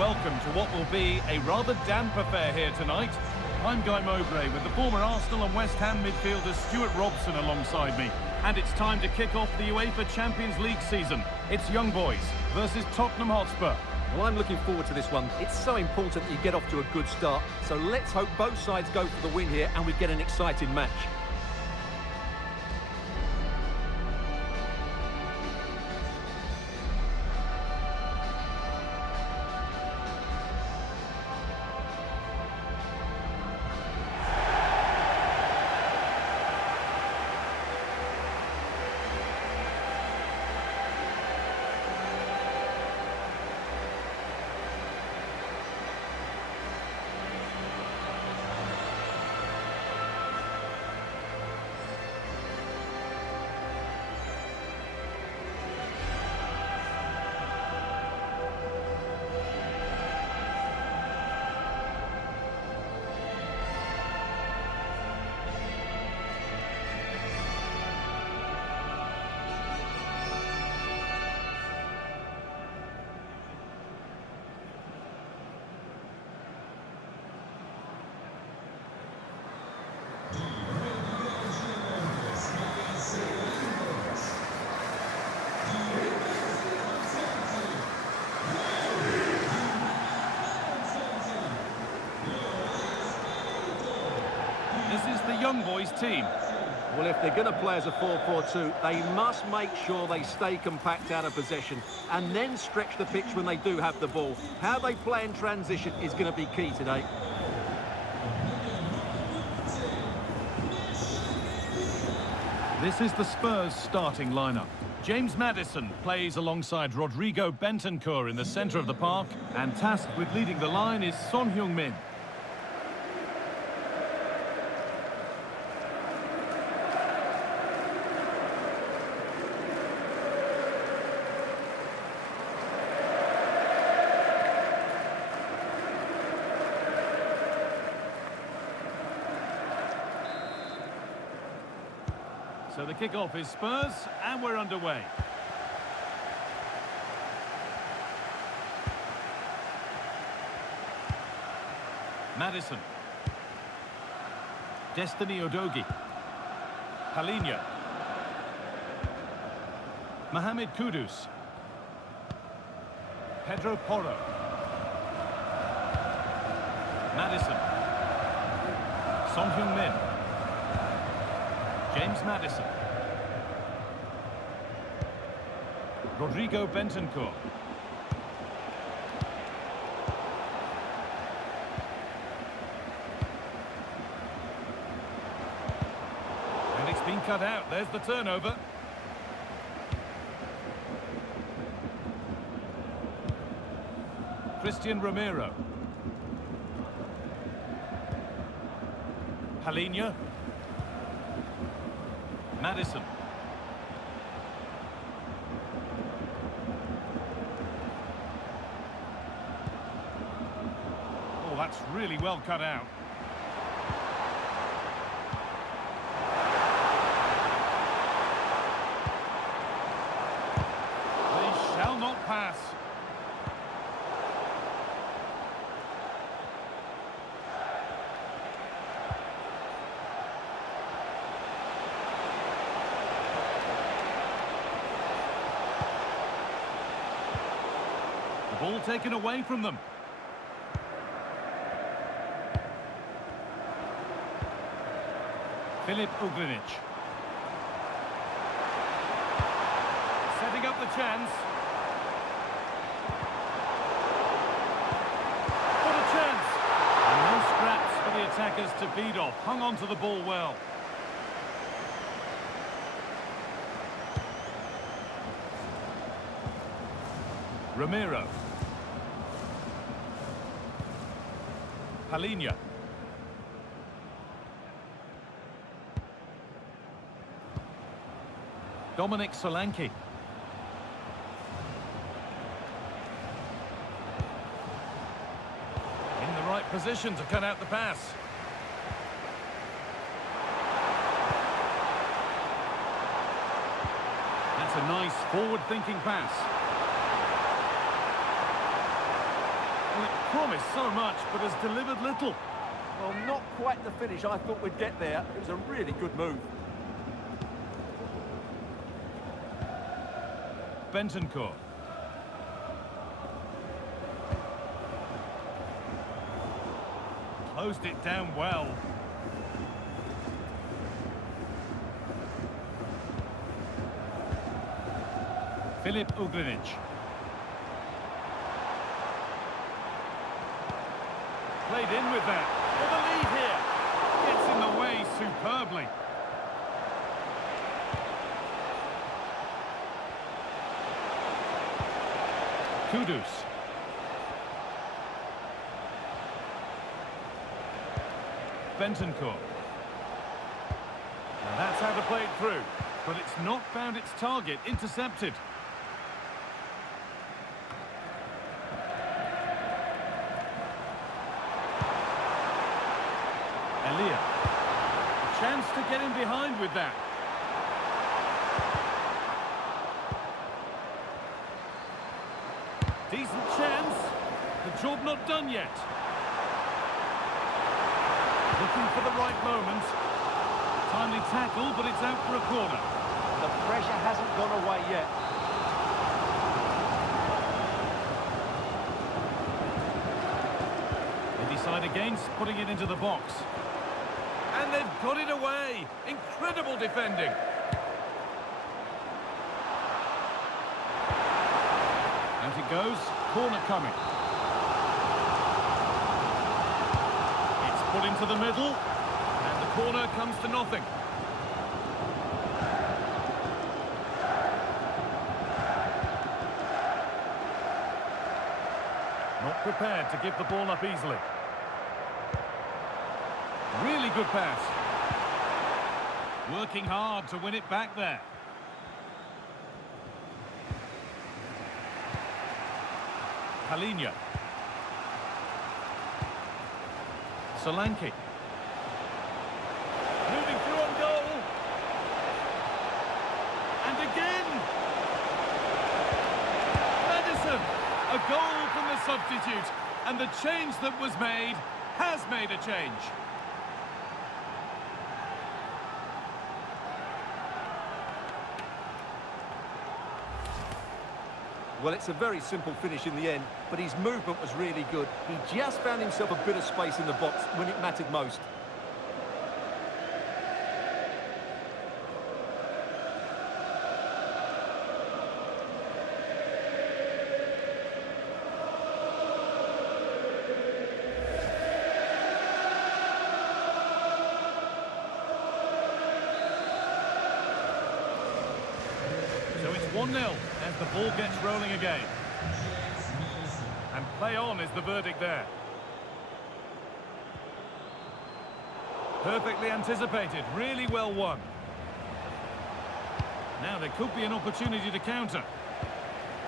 welcome to what will be a rather damp affair here tonight. I'm Guy Mowbray with the former Arsenal and West Ham midfielder Stuart Robson alongside me. And it's time to kick off the UEFA Champions League season. It's Young Boys versus Totenham Hotspur. Well, I'm looking forward to this one. It's so important that you get off to a good start. So let's hope both sides go for the win here and we get an exciting match. This is the Young Boys team. Well, if they're going to play as a 4-4-2, they must make sure they stay compact out of possession and then stretch the pitch when they do have the ball. How they play in transition is going to be key today. This is the Spurs starting lineup. James Maddison plays alongside Rodrigo Bentancur in the centre of the park, and tasked with leading the line is Son Heung-min. So the kick-off is Spurs, and we're underway. Maddison. Destiny Udogie. Palhinha. Mohamed Kudus. Pedro Porro. Maddison. Son Heung-min. James Maddison. Rodrigo Bentancur. And it's been cut out. There's the turnover. Christian Romero. Palhinha. Maddison. Oh, that's really well cut out. They shall not pass. Ball taken away from them. Filip Ugrinic. Setting up the chance. What a chance! And no scraps for the attackers to feed off. Hung on to the ball well. Romero. Palhinha. Dominic Solanke. In the right position to cut out the pass. That's a nice forward-thinking pass. Well, it promised so much, but has delivered little. Well, not quite the finish I thought we'd get there. It was a really good move. Bentancur. Closed it down well. Filip Ugrinic. Played in with that. For the lead here. Gets in the way superbly. Kudus. Bentancur. And that's how to play it through. But it's not found its target. Intercepted. Elia. Chance to get in behind with that. Decent chance. The job not done yet. Looking for the right moment. Timely tackle, but it's out for a corner. The pressure hasn't gone away yet. They decide against putting it into the box. And they've got it away. Incredible defending. Out it goes. Corner coming. It's put into the middle. And the corner comes to nothing. Not prepared to give the ball up easily. Really good pass. Working hard to win it back there. Palhinha. Solanke. Moving through on goal. And again. Madison. A goal from the substitute. And the change that was made has made a change. Well, it's a very simple finish in the end, but his movement was really good. He just found himself a bit of space in the box when it mattered most. So it's 1-0 as the ball gets rolling again. And play on is the verdict there. Perfectly anticipated, really well won. Now there could be an opportunity to counter.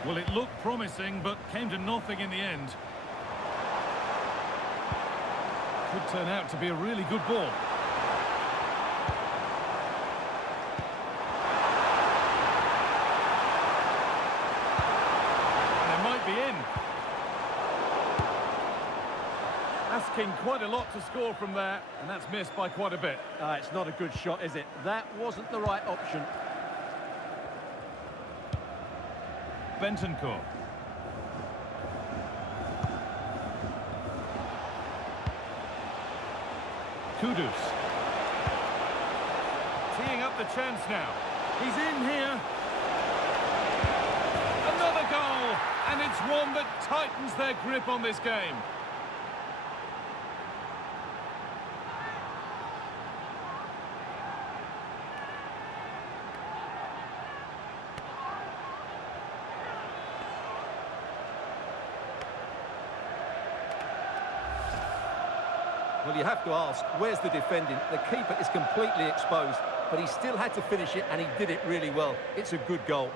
Well, it looked promising, but came to nothing in the end. Could turn out to be a really good ball. Be in. Asking quite a lot to score from there, and that's missed by quite a bit. It's not a good shot, is it? That wasn't the right option. Bentancur. Kudus. Teeing up the chance now. He's in here. Another goal, and it's one that tightens their grip on this game. Well, you have to ask, where's the defending? The keeper is completely exposed, but he still had to finish it, and he did it really well. It's a good goal.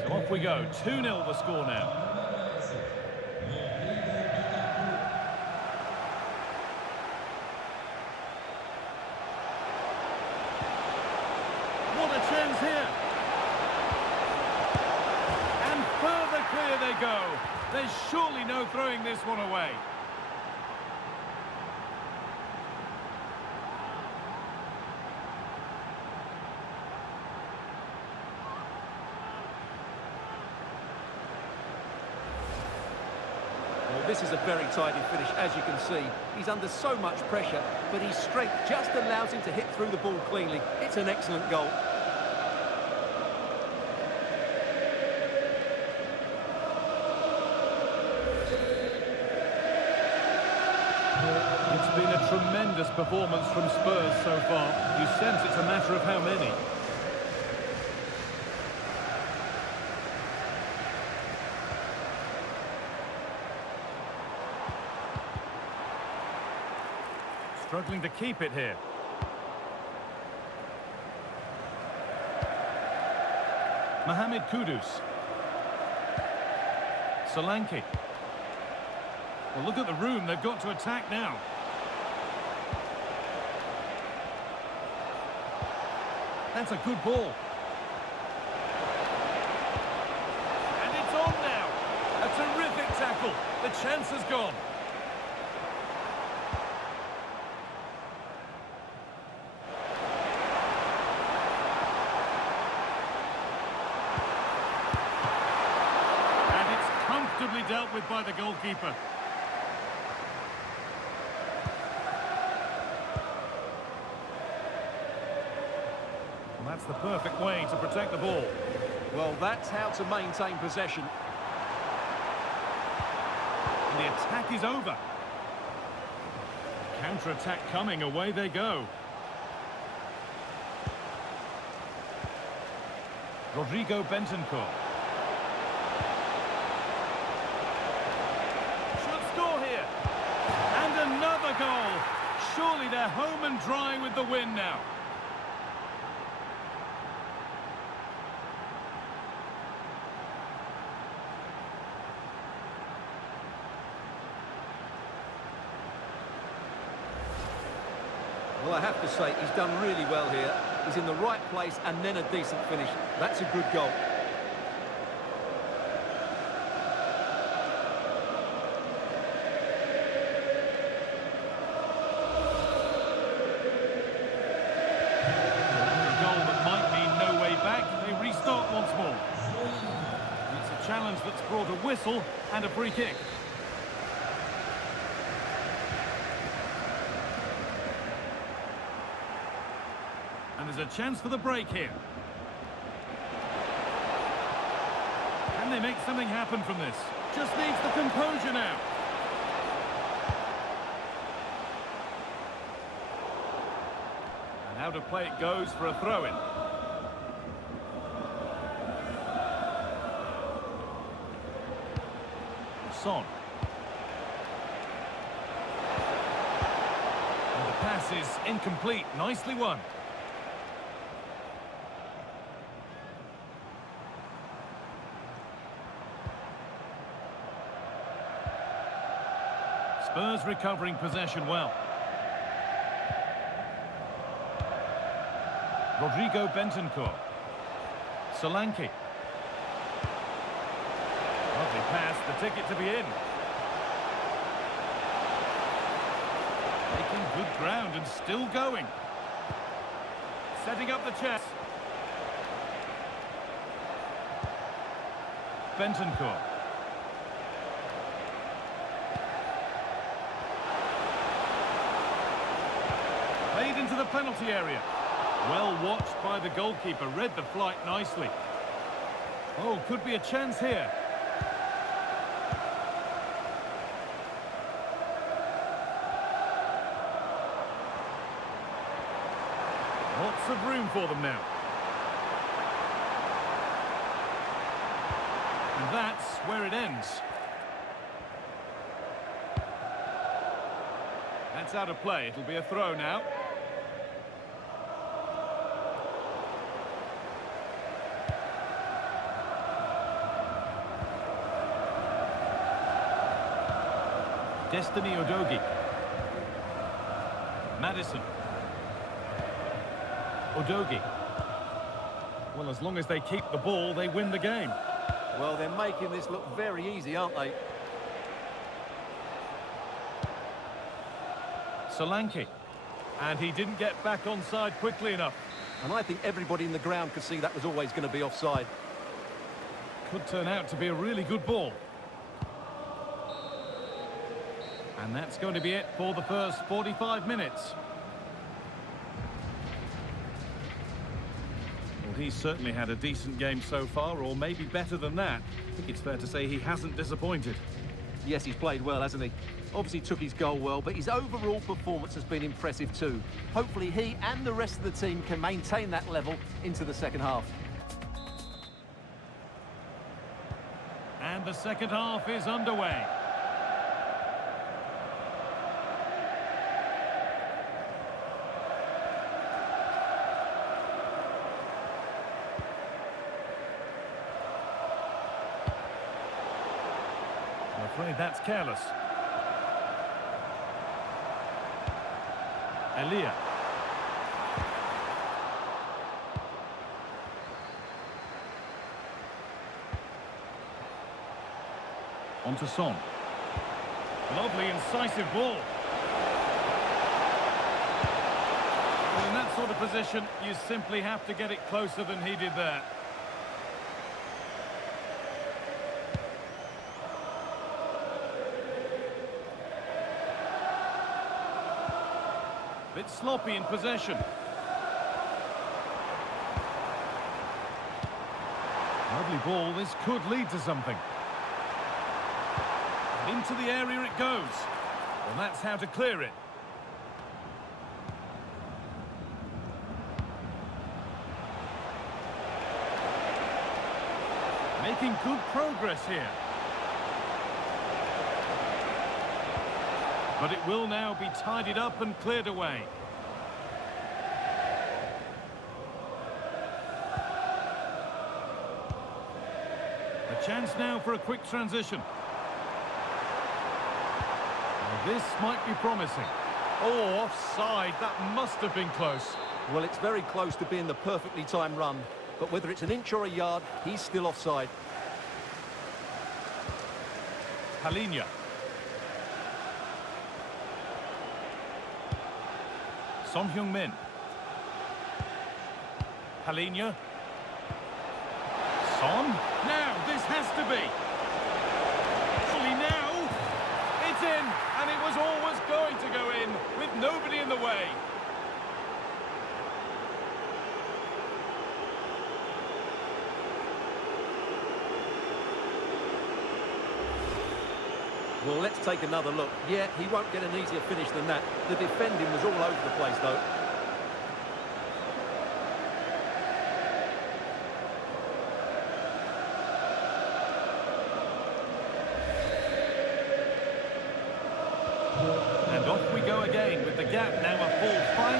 So off we go, 2-0 the score now. chance here. And further clear they go. There's surely no throwing this one away. This is a very tidy finish, as you can see. He's under so much pressure, but his strength just allows him to hit through the ball cleanly. It's an excellent goal. It's been a tremendous performance from Spurs so far. You sense it's a matter of how many. Struggling to keep it here. Mohamed Kudus. Solanke. Well, look at the room they've got to attack now. That's a good ball. And it's on now. A terrific tackle. The chance has gone. Comfortably dealt with by the goalkeeper. Well, that's the perfect way to protect the ball. Well, that's how to maintain possession. And the attack is over. Counter-attack coming, away they go. Rodrigo Bentancur. Another goal. Surely they're home and dry with the win now. Well, I have to say, he's done really well here. He's in the right place and then a decent finish. That's a good goal. Challenge that's brought a whistle and a free kick. And there's a chance for the break here. Can they make something happen from this? Just needs the composure now. And out of play it goes for a throw-in. Son. And the pass is incomplete. Nicely won. Spurs recovering possession well. Rodrigo Bentancur. Solanke. Lovely pass, the ticket to be in. Making good ground and still going. Setting up the chest. Bentancur. Played into the penalty area. Well watched by the goalkeeper, read the flight nicely. Oh, could be a chance here. Lots of room for them now. And that's where it ends. That's out of play. It'll be a throw now. Destiny Udogie. Madison. Udogie. Well, as long as they keep the ball, they win the game. Well, they're making this look very easy, aren't they? Solanke. And he didn't get back onside quickly enough. And I think everybody in the ground could see that was always going to be offside. Could turn out to be a really good ball. And that's going to be it for the first 45 minutes. Well, he's certainly had a decent game so far, or maybe better than that. I think it's fair to say he hasn't disappointed. Yes, he's played well, hasn't he? Obviously took his goal well, but his overall performance has been impressive too. Hopefully he and the rest of the team can maintain that level into the second half. And the second half is underway. I'm afraid that's careless. Elia. On to Son. Lovely, incisive ball. Well, in that sort of position, you simply have to get it closer than he did there. Bit sloppy in possession. Lovely ball, this could lead to something. Into the area it goes. Well, that's how to clear it. Making good progress here. But it will now be tidied up and cleared away. A chance now for a quick transition. Now this might be promising. Oh, offside. That must have been close. Well, it's very close to being the perfectly timed run, but whether it's an inch or a yard, he's still offside. Palhinha. Son Heung-min. Palhinha. Son. Now, this has to be. Surely now. It's in, and it was always going to go in, with nobody in the way. Well, let's take another look. Yeah, he won't get an easier finish than that. The defending was all over the place, though. And off we go again, with the gap now a full 5-0.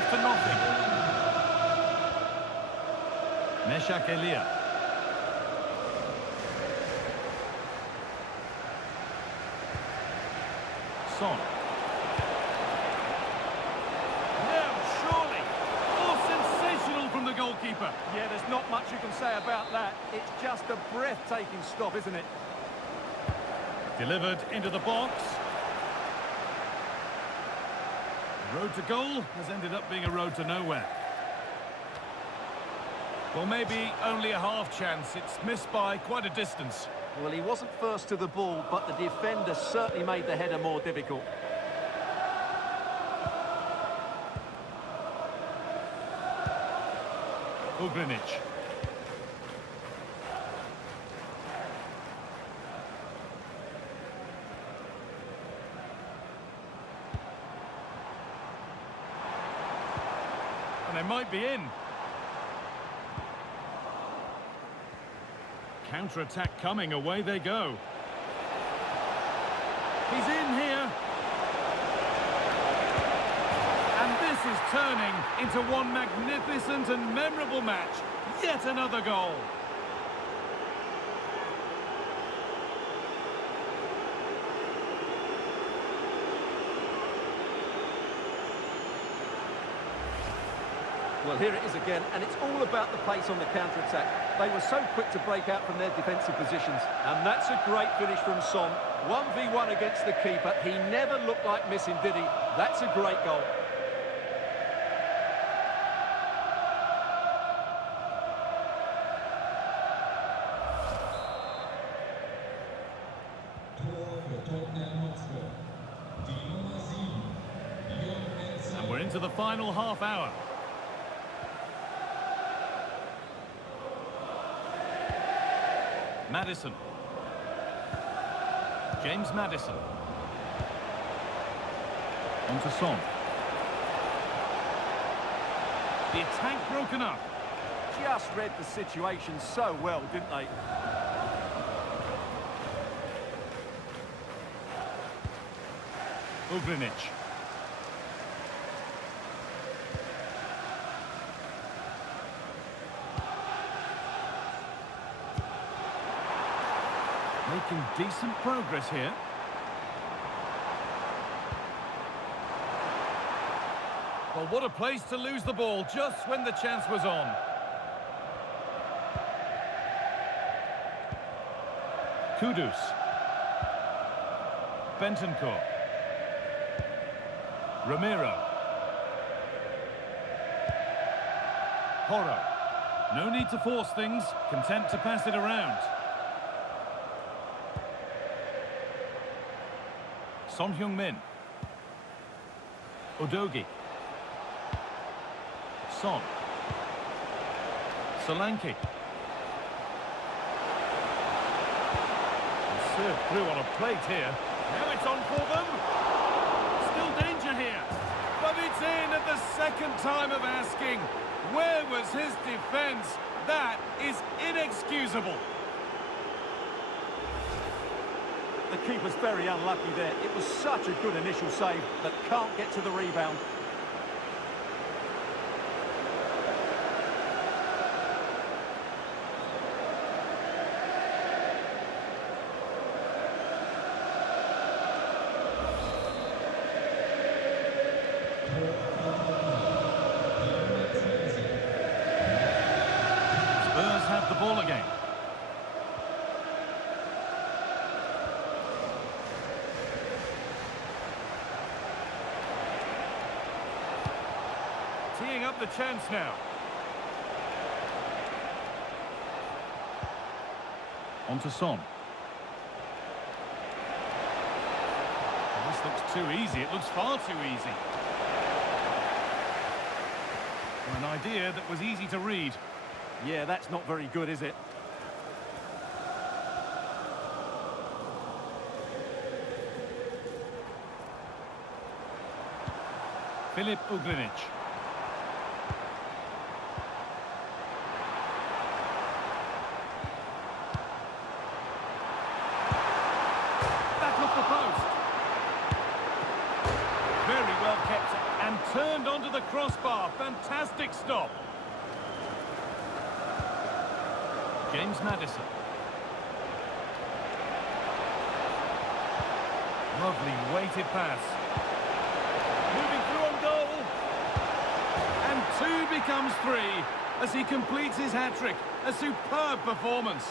Meshak Elia. Son. Now, surely. Oh, sensational from the goalkeeper. Yeah, there's not much you can say about that. It's just a breathtaking stop, isn't it? Delivered into the box. The road to goal has ended up being a road to nowhere. Well, maybe only a half chance. It's missed by quite a distance. Well, he wasn't first to the ball, but the defender certainly made the header more difficult. Ugrinic. And they might be in. Counter-attack coming, away they go. He's in here. And this is turning into one magnificent and memorable match. Yet another goal. Well, here it is again, and it's all about the pace on the counter-attack. They were so quick to break out from their defensive positions. And that's a great finish from Son. 1v1 against the keeper. He never looked like missing, did he? That's a great goal. And we're into the final half hour. Maddison. James Maddison. On to Son. The attack broken up. Just read the situation so well, didn't they? Ugrinic. Making decent progress here. Well, what a place to lose the ball just when the chance was on. Kudus. Bentancur. Ramiro. Horo. No need to force things, content to pass it around. Son Heung-min. Udogie. Son. Solanke. Served through on a plate here. Now it's on for them. Still danger here. But it's in at the second time of asking. Where was his defence? That is inexcusable. The keeper's very unlucky there. It was such a good initial save, but can't get to the rebound. Spurs have the ball again. Teeing up the chance now. On to Son. Well, this looks too easy. It looks far too easy. An idea that was easy to read. Yeah, that's not very good, is it? Filip Ugrinic. Back off the post. Very well kept and turned onto the crossbar. Fantastic stop. James Maddison. Lovely weighted pass. Moving through on goal. And 2 becomes 3 as he completes his hat-trick. A superb performance.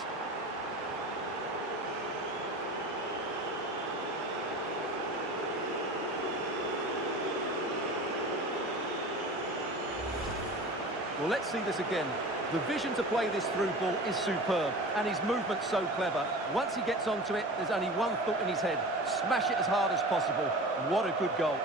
Well, let's see this again. The vision to play this through ball is superb, and his movement's so clever. Once he gets onto it, there's only one thought in his head. Smash it as hard as possible. What a good goal.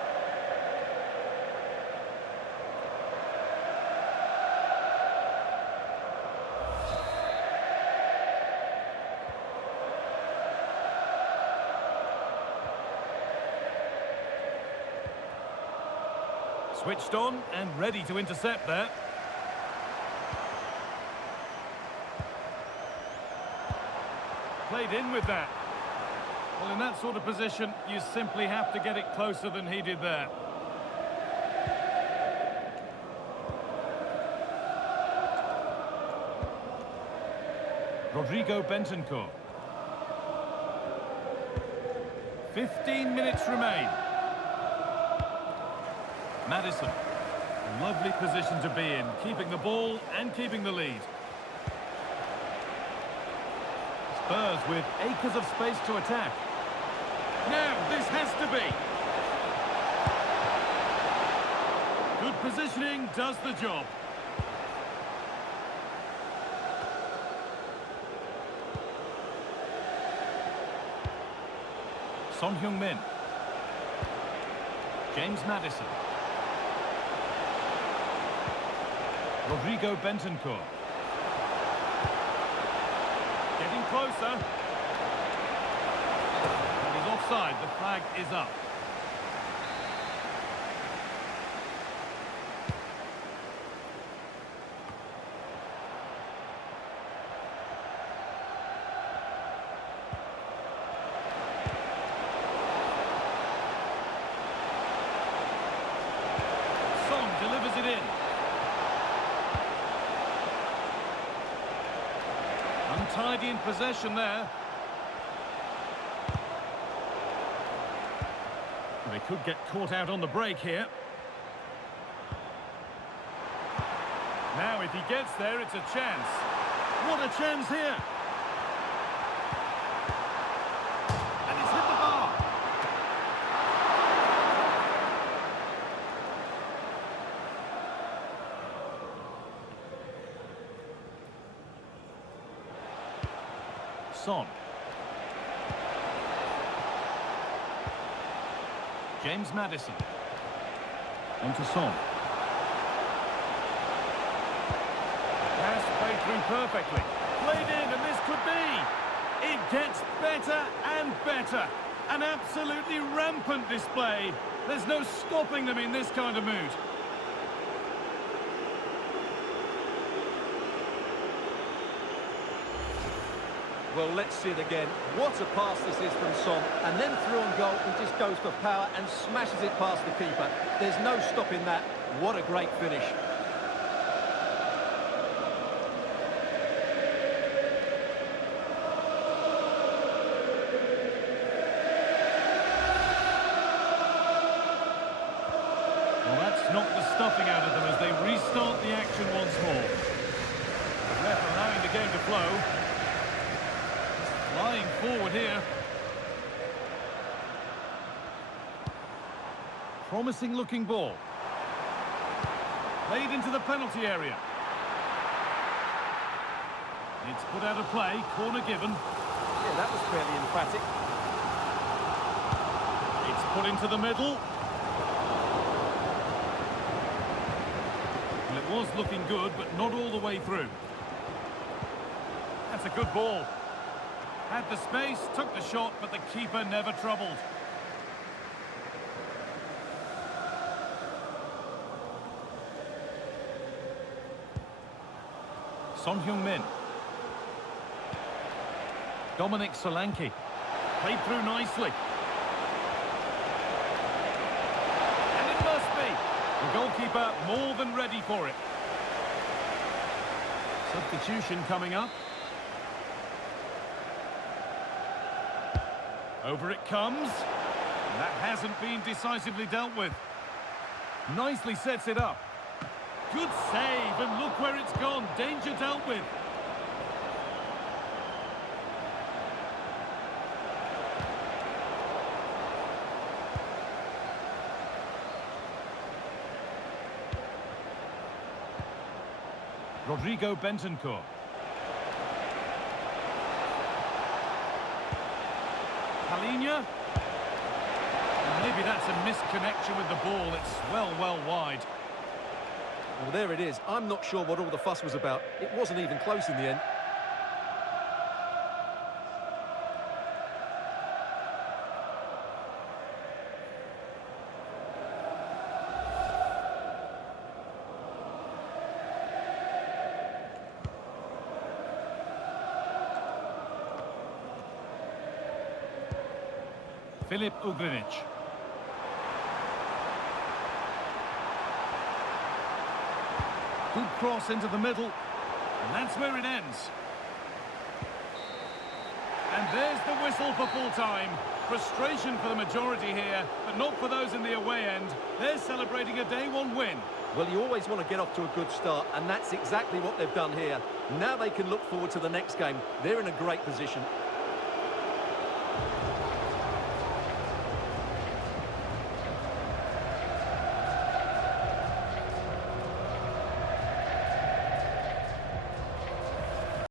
Switched on and ready to intercept there. Played in with that. Well, in that sort of position, you simply have to get it closer than he did there. Rodrigo Bentancur. 15 minutes remain. Maddison. Lovely position to be in, keeping the ball and keeping the lead. Spurs with acres of space to attack. Now, this has to be. Good positioning does the job. Son Heung-min. James Maddison. Rodrigo Bentancur. Getting closer. And he's offside. The flag is up. Son delivers it in. Untidy in possession there. They could get caught out on the break here. Now if he gets there, it's a chance. What a chance here! And it's hit the bar. Son. James Maddison. On to Son. Pass played through perfectly. Played in, and this could be. It gets better and better. An absolutely rampant display. There's no stopping them in this kind of mood. Well, let's see it again. What a pass this is from Son. And then through on goal, he just goes for power and smashes it past the keeper. There's no stopping that. What a great finish. Well, that's knocked the stuffing out of them as they restart the action once more. The ref allowing the game to flow. Flying forward here. Promising looking ball. Played into the penalty area. It's put out of play, corner given. Yeah, that was fairly emphatic. It's put into the middle. Well, it was looking good, but not all the way through. That's a good ball. Had the space, took the shot, but the keeper never troubled. Son Heung-min. Dominic Solanke. Played through nicely. And it must be. The goalkeeper more than ready for it. Substitution coming up. Over it comes. And that hasn't been decisively dealt with. Nicely sets it up. Good save, and look where it's gone. Danger dealt with. Rodrigo Bentancur. Adanya. And maybe that's a misconnection with the ball. It's well wide. Well, there it is. I'm not sure what all the fuss was about. It wasn't even close in the end. Filip Ugrinic. Good cross into the middle. And that's where it ends. And there's the whistle for full time. Frustration for the majority here, but not for those in the away end. They're celebrating a day one win. Well, you always want to get off to a good start, and that's exactly what they've done here. Now they can look forward to the next game. They're in a great position.